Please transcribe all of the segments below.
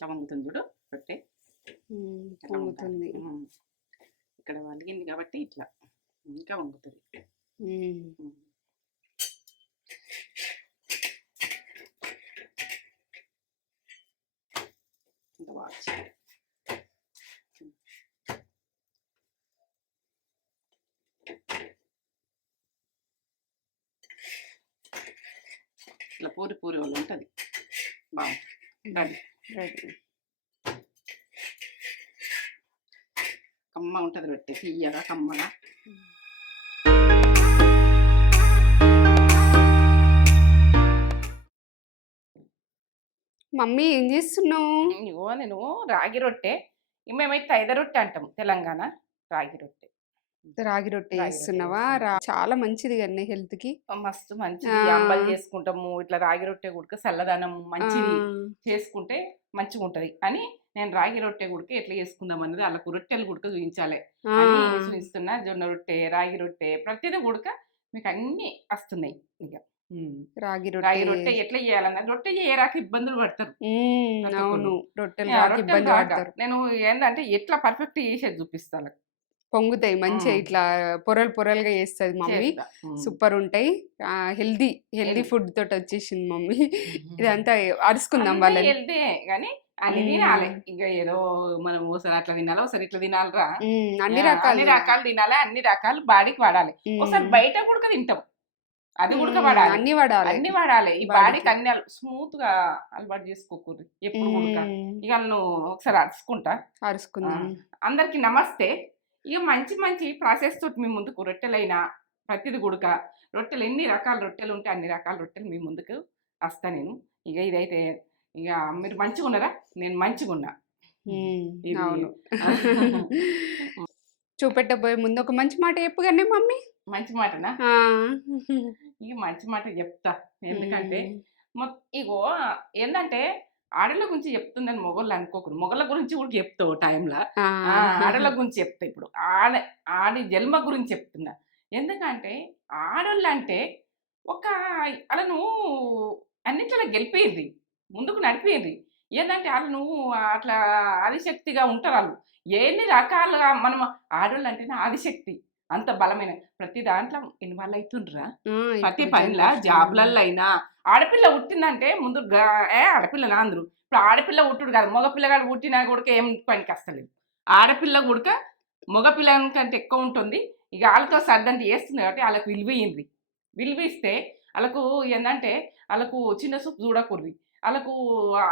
ఎట్లా వంగుతుంది చూడు రొట్టె ఎట్లా వంగుతుంది. పొంగుతుంది. ఇక్కడ వలిగింది కాబట్టి ఇట్లా ఇంకా వంగుతుంది. ఇంకా వాచ్ ఇట్లా పూరి పూరి వాళ్ళు ఉంటుంది బాగుంటుంది. రెడీ. కమ్మ ఉంటుంది రొట్టె తీయగా కమ్మగా. మమ్మీ ఏం చేస్తున్నావు? ఇగో నేను రాగి రొట్టె, మేమైతే తైద రొట్టె అంటాం తెలంగాణ. రాగి రొట్టె రాగి రొట్టె చేస్తున్నావా? చాలా మంచిది కదా హెల్త్ కి. మస్తు మంచిది. అంబలు చేసుకుంటాము ఇట్లా రాగి రొట్టె గుడక చల్లదనం మంచిది చేసుకుంటే మంచిగా ఉంటది అని నేను రాగి రొట్టె గుడక ఎట్లా చేసుకుందాం అన్నది వాళ్ళకు రొట్టెలు గుడక చూపించాలి అని చూపిస్తున్నా. జొన్న రొట్టె, రాగి రొట్టె ప్రతిదీ గుడక మీకు అన్ని వస్తున్నాయి. ఇక రాగి రొట్టె ఎట్లా చేయాలన్నా రొట్టె చేయరాక ఇబ్బందులు పడతారు. అవును, రొట్టెలు నేను ఏంటంటే ఎట్లా పర్ఫెక్ట్ చేసేది చూపిస్తాను. పొంగుతాయి మంచిగా, ఇట్లా పొరలు పొరలుగా చేస్తుంది మమ్మీ. సూపర్ ఉంటాయి. హెల్దీ ఫుడ్ తోటి వచ్చేసింది మమ్మీ. ఇదంతా అరుచుకుందాం వాళ్ళని. హెల్దీ కానీ అన్ని తినాలి. ఇంకా ఏదో మనం ఒకసారి అట్లా తినాలి, ఒకసారి ఇట్లా తినాలిరా. అన్ని రకాలు తినాలి, అన్ని రకాలు బాడీకి వాడాలి. ఒకసారి బయట కూడా తింటాం, అది కూడా వాడాలి. అన్ని వాడాలి. ఈ బాడీకి అన్ని స్మూత్ గా అలవాటు చేసుకోకూడదు ఎప్పుడు కూడా. ఇక నువ్వు ఒకసారి అరుచుకుందాం. అందరికి నమస్తే. ఇక మంచి మంచి ప్రాసెస్ తోటి మీ ముందుకు రొట్టెలైనా ప్రతిది గుడక రొట్టెలు ఎన్ని రకాల రొట్టెలు ఉంటే అన్ని రకాల రొట్టెలు మీ ముందుకు వస్తా నేను. ఇక ఇదైతే ఇక మీరు మంచిగా ఉన్నారా? నేను మంచిగా ఉన్నా. అవును. చూపెట్టబోయే ముందు ఒక మంచి మాట చెప్పుగానే మమ్మీ. మంచి మాటనా? ఇక మంచి మాట చెప్తా. ఎందుకంటే ఇగో ఏంటంటే ఆడల గురించి చెప్తుందని మొగళ్ళు అనుకోకూడదు. మొగళ్ళ గురించి కూడా చెప్తావు టైంలో. ఆడల గురించి చెప్తా. ఇప్పుడు ఆడి జన్మ గురించి చెప్తున్నా. ఎందుకంటే ఆడోళ్ళు అంటే ఒక వాళ్ళను అన్నిట్లా గెలిపేది, ముందుకు నడిపేది. ఏంటంటే వాళ్ళను అట్లా ఆదిశక్తిగా ఉంటారు వాళ్ళు. ఎన్ని రకాలుగా మనం ఆడోళ్ళు అంటేనే ఆదిశక్తి, అంత బలమైన ప్రతి దాంట్లో ఇన్వాల్వ్ అవుతుండ్రా. ప్రతి పనిలో జాబ్లలో అయినా ఆడపిల్ల పుట్టిందంటే ముందు ఆడపిల్ల అందరూ. ఇప్పుడు ఆడపిల్ల పుట్టుడు కాదు, మగపిల్లగాడు పుట్టినా కూడా ఏం పనికి వస్తలేదు. ఆడపిల్ల కూడా మగపిల్ల కంటే ఎక్కువ ఉంటుంది. ఇక వాళ్ళతో సర్దంతి చేస్తుంది కాబట్టి వాళ్ళకు విలువయింది. విలువిస్తే వాళ్ళకు ఏంటంటే వాళ్ళకు చిన్న చూపు చూడకూడదు. వాళ్ళకు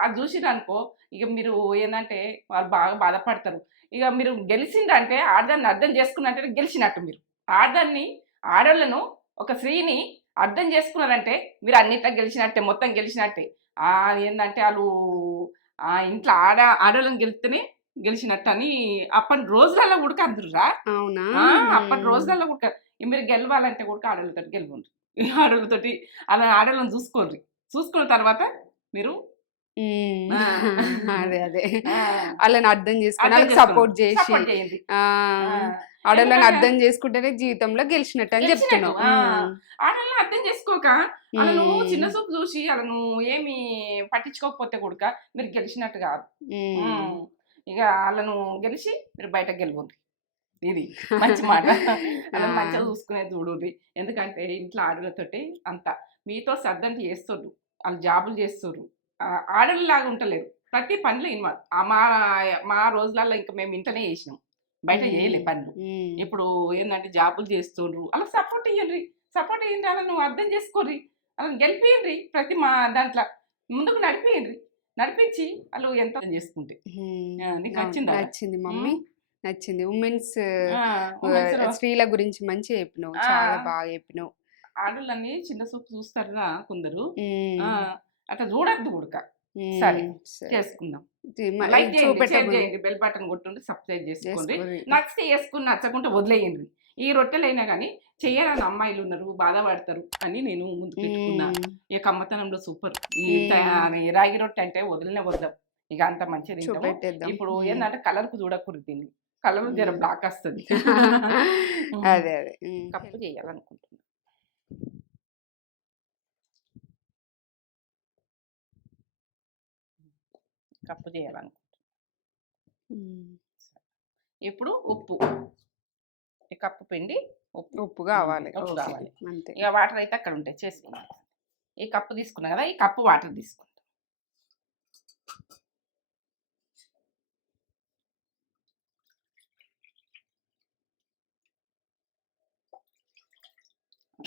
అది చూసిరనుకో ఇక మీరు ఏంటంటే వాళ్ళు బాగా బాధపడతారు. ఇక మీరు గెలిచిందంటే ఆడదాన్ని అర్థం చేసుకున్నంటే గెలిచినట్టు. మీరు ఆడోళ్ళను ఒక స్త్రీని అర్థం చేసుకున్నారంటే మీరు అన్నిట్లో గెలిచినట్టే, మొత్తం గెలిచినట్టే. ఏంటంటే వాళ్ళు ఇంట్లో ఆడోళ్ళని గెలిస్తేనే గెలిచినట్టు అని అప్పటి రోజులలో కూడా అందురురా. అవునా? అప్పటి రోజులలో కూడా మీరు గెలవాలంటే కూడా ఆడోళ్ళతో గెలవండి. ఆడోళ్ళతోటి అలా ఆడోళ్ళని చూసుకున్న తర్వాత మీరు అదే వాళ్ళని అర్థం చేసుకుని సపోర్ట్ చేసి ఆడవాళ్ళని అర్థం చేసుకుంటేనే జీవితంలో గెలిచినట్టు అని చెప్తున్నావు. ఆడవాళ్ళని అర్థం చేసుకోక వాళ్ళను చిన్న చూపు చూసి వాళ్ళను ఏమి పట్టించుకోకపోతే కూడా మీరు గెలిచినట్టు కాదు. ఇక వాళ్ళను గెలిచి మీరు బయటకు గెలవండి. ఇది మంచి మాట. అలా మంచిగా చూసుకునే చూడండి. ఎందుకంటే ఇంట్లో ఆడలతోటి అంతా మీతో సర్దంటి చేస్తుర్రు, వాళ్ళు జాబులు చేస్తుర్రు. ఆడలాగా ఉంటలేరు, ప్రతి పనిలో ఇన్వాల్వ్. మా రోజులలో ఇంకా మేము ఇంటనే చేసినాం, బయట చేయలే పనులు. ఇప్పుడు ఏంటంటే జాబులు చేస్తుండ్రు, అలా సపోర్ట్ ఇయ్యండి. వాళ్ళను అర్థం చేసుకోర్రి, వాళ్ళని గెలిపియండి. ప్రతి మా దాంట్లో ముందుకు నడిపించి వాళ్ళు ఎంత చేసుకుంటే. నీకు నచ్చింది మమ్మీ, నచ్చింది. ఉమెన్స్ స్త్రీల గురించి మంచిగా చెప్పినావు, చాలా బాగా చెప్పినావు. ఆడోళ్ళని చిన్న చూపు చూస్తారా కొందరు, అట్లా చూడద్దు ఉడక. సరే చేసుకుందాం. లైక్ చేయండి, షేర్ చేయండి, బెల్ బటన్ కొట్టుండి, సబ్స్క్రైబ్ చేసుకోండి. నచ్చితే చేసుకుని నచ్చకుంటే వదిలేయండి. ఈ రొట్టెలైనా కానీ చెయ్యాలని అమ్మాయిలు ఉన్నారు, బాధపడతారు అని నేను ముందు పెట్టుకున్నా. ఇక కమ్మతనంలో సూపర్. ఈ రాగి రొట్టె అంటే వద్దాం. ఇక అంత మంచిది. ఇప్పుడు ఏంటంటే కలర్ కు చూడకూడదు, దీన్ని కలర్ జర బ్లాక్ వస్తుంది. అదే కప్పు చేయాలనుకుంటున్నా. కప్పు చేయాలనుకుంటున్నాను. ఉమ్. ఇప్పుడు ఉప్పు, ఈ కప్పు పిండి ఉప్పు కావాలి. ఉప్పు ఓకే. కావాలి. అంతే. ఇక వాటర్ అయితే అక్కడ ఉంటాయి, చేసుకున్నాం. ఈ కప్పు తీసుకున్నా కదా, ఈ కప్పు వాటర్ తీసుకుంటాం.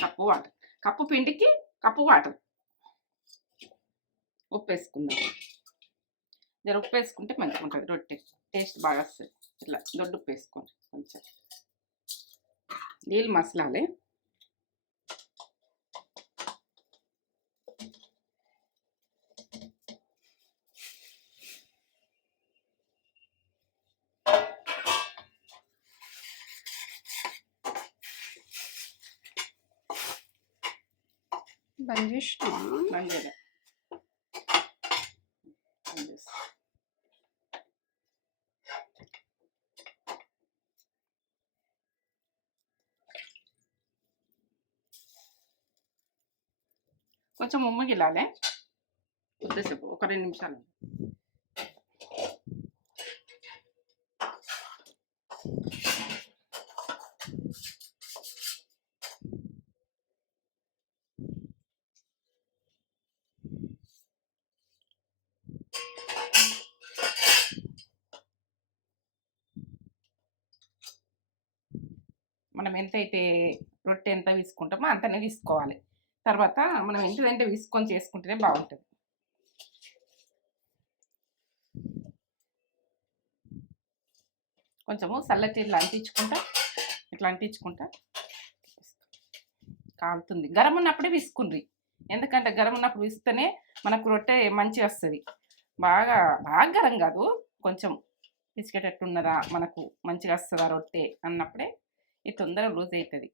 కప్పు వాటర్, కప్పు పిండికి కప్పు వాటర్. ఉప్పు వేసుకుందాం. జర ఉప్పు వేసుకుంటే మంచిగా ఉంటుంది, రొట్టె టేస్ట్ బాగా వస్తుంది. ఇట్లా దొడ్డు ఉప్పు వేసుకోండి కొంచెం. నీళ్ళు మసలాలి. బంద్ చేసినావా? మంచిగా కొంచెం ఉమ్మగిలాలి కొద్దిసేపు, ఒక 2 నిమిషాలు. మనం ఎంతైతే రొట్టె ఎంత తీసుకుంటామో అంతనే తీసుకోవాలి. తర్వాత మనం ఎంతదంటే తీసుకొని చేసుకుంటేనే బాగుంటుంది. కొంచెము చల్లటి ఇట్లా అంటించుకుంటా కాలుతుంది. గరం ఉన్నప్పుడే విసుకుండ్రి, ఎందుకంటే గరం ఉన్నప్పుడు విస్తేనే మనకు రొట్టె మంచిగా వస్తుంది. బాగా బాగా గరం కాదు, కొంచెం పిసికేటట్టున్నదా మనకు మంచిగా వస్తుందా రొట్టె అన్నప్పుడే ఇది తొందరగా లూజ్ అవుతుంది.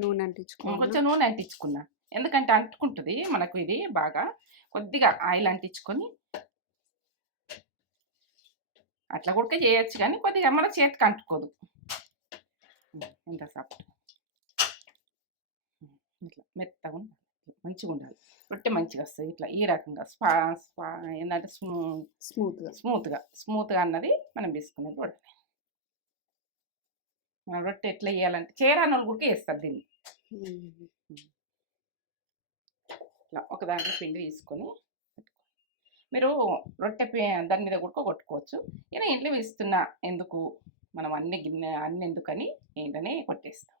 నూనె అంటించుకోవాలి. కొంచెం నూనె అంటించుకున్నా, ఎందుకంటే అంటుకుంటుంది మనకు ఇది. బాగా కొద్దిగా ఆయిల్ అంటించుకొని అట్లా కూడా చేయొచ్చు, కానీ కొద్దిగా మన చేతికి అంటుకోదు. ఎంత సాఫ్ట్, ఇట్లా మెత్తగా ఉండాలి, మంచిగా ఉండాలి రొట్టె, మంచిగా వస్తుంది. ఇట్లా ఈ రకంగా ఏంటంటే స్మూత్గా అన్నది మనం తీసుకునేది రొట్టె. మనం రొట్టె ఎట్లా వేయాలంటే చేరాని వాళ్ళు కూడా వేస్తారు దీన్ని. ఇట్లా ఒక దాంట్లో పిండి తీసుకొని మీరు రొట్టె దాని మీద కూడా కొట్టుకోవచ్చు. ఇలా ఇంట్లో వేస్తున్నా ఎందుకు, మనం అన్ని ఎందుకని ఏంటనే కొట్టేస్తాం.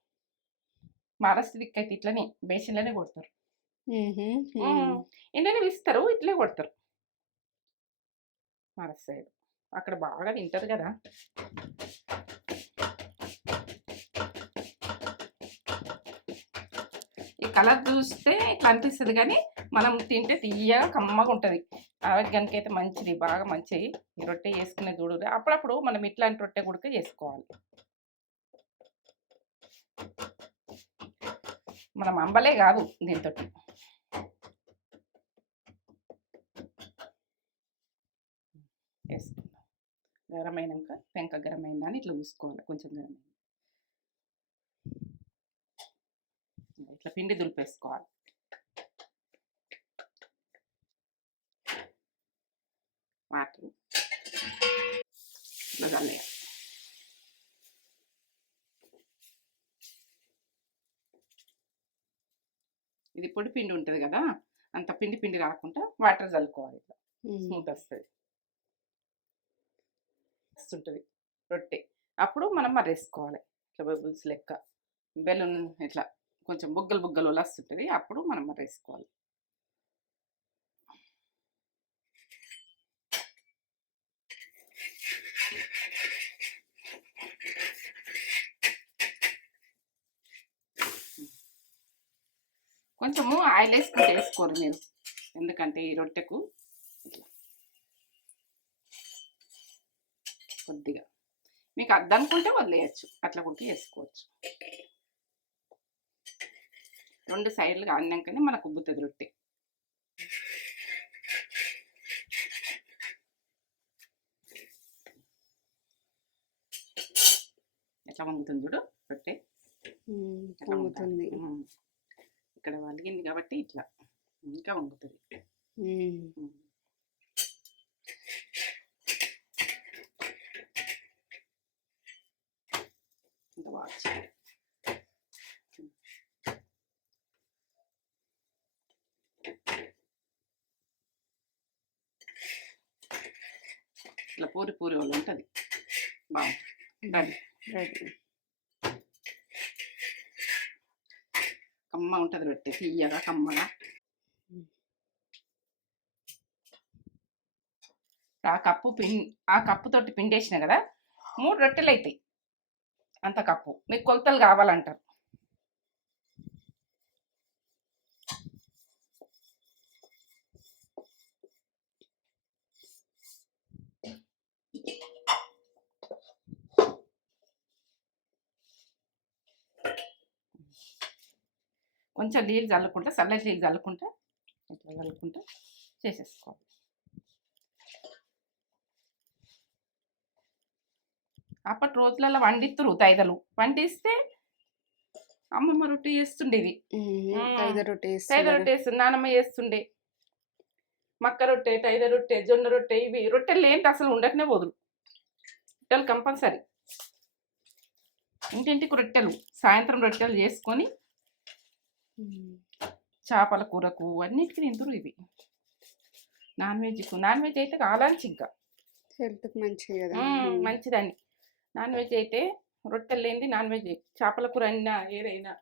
మహారాష్ట్ర దిక్కైతే ఇట్లనే బేసిన్లోనే కొడతారు. ఇంట్లోనే వేస్తారు, ఇట్లే కొడతారు మహారాష్ట్ర సైడ్. అక్కడ బాగా తింటారు కదా. ఈ కలర్ చూస్తే ఇట్లా అనిపిస్తుంది, కానీ మనం తింటే తీయగా కమ్మగా ఉంటుంది. ఆరోగ్యానికి అయితే మంచిది, బాగా మంచిది. ఈ రొట్టె చేసుకునే చూడు. అప్పుడప్పుడు మనం ఇట్లాంటి రొట్టె కూడా చేసుకోవాలి. మనం అంబలే కాదు దీంతో. వేసుకుందాం. గరమైనాక పెంక గరమైందా అని ఇట్లా చూసుకోవాలి. కొంచెం గరం ఇట్లా పిండి దులిపేసుకోవాలి. వాటర్ ఇట్లా చల్లేయాలి. ఇది పొడి పిండి ఉంటుంది కదా, అంత పిండి రాకుండా వాటర్ చల్లుకోవాలి. ఇట్లా స్మూత్ వస్తుంది రొట్టె. అప్పుడు మనం మర్రేసుకోవాలి ఇట్లా బబుల్స్ లెక్క. బెలూన్ ఇట్లా కొంచెం బుగ్గలు వస్తుంటుంది, అప్పుడు మనం మర్రేసుకోవాలి. కొంచెము ఆయిల్ వేసుకుంటే వేసుకోరు మీరు, ఎందుకంటే ఈ రొట్టెకు ఇట్లా కొద్దిగా మీకు అద్దనుకుంటే వదిలేయచ్చు, అట్లా కూడా వేసుకోవచ్చు. 2 సైడ్లు కాలినాకనే మనకు ఉబ్బుతుంది రొట్టె. ఎట్లా వంగుతుంది చూడు రొట్టె, ఎట్లా పొంగుతుంది. ఇక్కడ వలిగింది కాబట్టి ఇట్లా ఇంకా వంగుతుంది. ఇంకా వాచ్ ఇట్లా పూరి పూరి వాళ్ళు ఉంటుంది, బాగుంటుంది. కమ్మ ఉంటుంది రొట్టె, తీయగా కమ్మగా. ఆ కప్పుతోటి పిండేసిన కదా 3 రొట్టెలు అవుతాయి. అంత కప్పు మీకు కొలతలు కావాలంటారు. కొంచెం నీళ్ళు చల్లుకుంటా, చల్లటి నీళ్ళు చల్లుకుంటా, ఇట్లా చల్లుకుంటా చేసేసుకోవాలి. అప్పటి రోజులలో వండిస్తురు తైదలు, వండిస్తే అమ్మమ్మ రొట్టె చేస్తుండేది. తైద రొట్టె నానమ్మ చేస్తుండే. మక్క రొట్టె, తైద రొట్టె, జొన్న రొట్టె, ఇవి రొట్టెలు ఏంటి అసలు ఉండకనే పోదురు. రొట్టెలు కంపల్సరీ, ఇంటింటికి రొట్టెలు. సాయంత్రం రొట్టెలు చేసుకొని చేపల కూరకు అన్నిటికీ తింటురు. ఇవి నాన్ వెజ్ అయితే కాలాంచి ఇంకా హెల్త్కి మంచిదని. నాన్ వెజ్ అయితే రొట్టెలు లేనిది నాన్ వెజ్, చేపల కూర అయినా ఏదైనా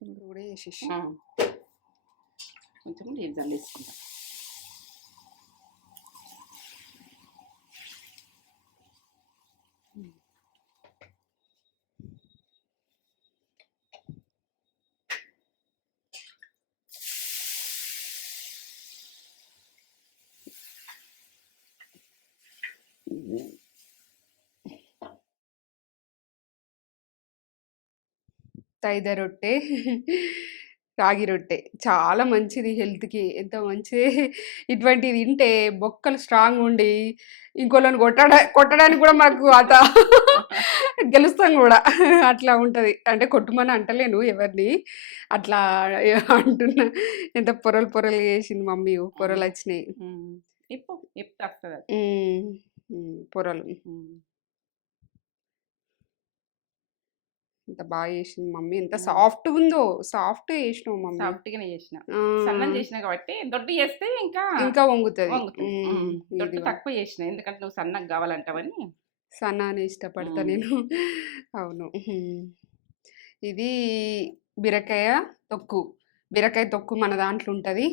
కూడా వేసేసి కొంచెం నీళ్ళు చల్లేసుకుంటాం. తైద రొట్టె, రాగి రొట్టె చాలా మంచిది హెల్త్కి, ఎంత మంచిది. ఇటువంటివి తింటే బొక్కలు స్ట్రాంగ్ ఉండి ఇంకోళ్ళని కొట్టడానికి కూడా మాకు గెలుస్తాం కూడా. అట్లా ఉంటుంది. అంటే కొట్టుమని అంటలేను ఎవరిని, అట్లా అంటున్నా. ఎంత పొరలు పొరలు చేసింది మమ్మీ, పొరలు వచ్చినాయి పొరలు. ఎంత బాగా చేసింది మమ్మీ, ఎంత సాఫ్ట్ ఉందో. సాఫ్ట్ చేసినావు మమ్మీ. సాఫ్ట్గానే చేసిన, సన్నం చేసిన కాబట్టి. దొడ్డు చేస్తే ఇంకా వంగుతుంది. దొడ్డు తక్కువ చేసిన, ఎందుకంటే నువ్వు సన్నగా కావాలంటావని. సన్నాన్ని ఇష్టపడతా నేను. అవును. ఇది బీరకాయ తొక్కు. బీరకాయ తొక్కు మన దాంట్లో ఉంటుంది.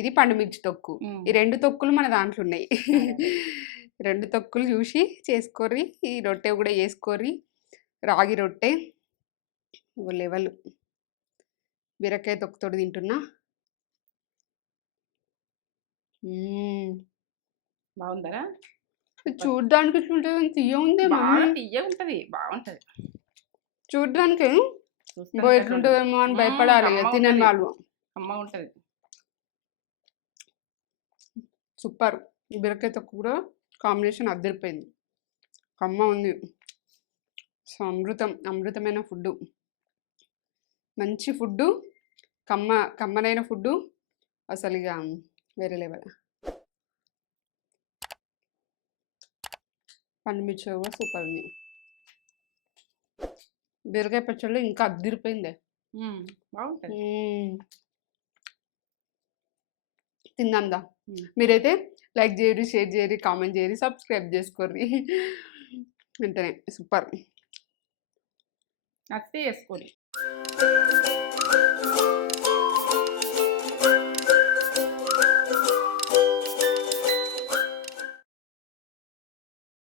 ఇది పండుమిర్చి తొక్కు. ఈ 2 తొక్కులు మన దాంట్లో ఉన్నాయి. 2 తొక్కులు చూసి చేసుకోర్రి. ఈ రొట్టె కూడా చేసుకోర్రి. రాగి రొట్టె లెవెల్. బీరకాయ తొక్కుతోటి తింటున్నా. బాగుందరా? చూడ్డానికి ఎట్లుంటుంది, తీయ ఉంది. తీయ ఉంటుంది, బాగుంటుంది చూడ్డానికి. ఎట్లుంటుందేమో అని భయపడాలి తినని వాళ్ళు. అమ్మ ఉంటుంది, సూపర్. ఈ బీరకాయ తొక్కు కూడా కాంబినేషన్ అద్దరిపోయింది. అమ్మ ఉంది. సో అమృతమైన ఫుడ్డు, మంచి ఫుడ్డు, కమ్మనైన ఫుడ్డు, అసలు ఇక వేరే లెవెల్. పండుమిర్చి కూడా సూపర్ ఉంది. బీరకాయ పచ్చళ్ళు ఇంకా అద్దరిపోయింది, బాగుంటుంది. తిందా? మీరైతే లైక్ చేయరు, షేర్ చేయరు, కామెంట్ చేయరు, సబ్స్క్రైబ్ చేసుకోర్రి. వెంటనే సూపర్. నచ్చితే చేసుకోండి.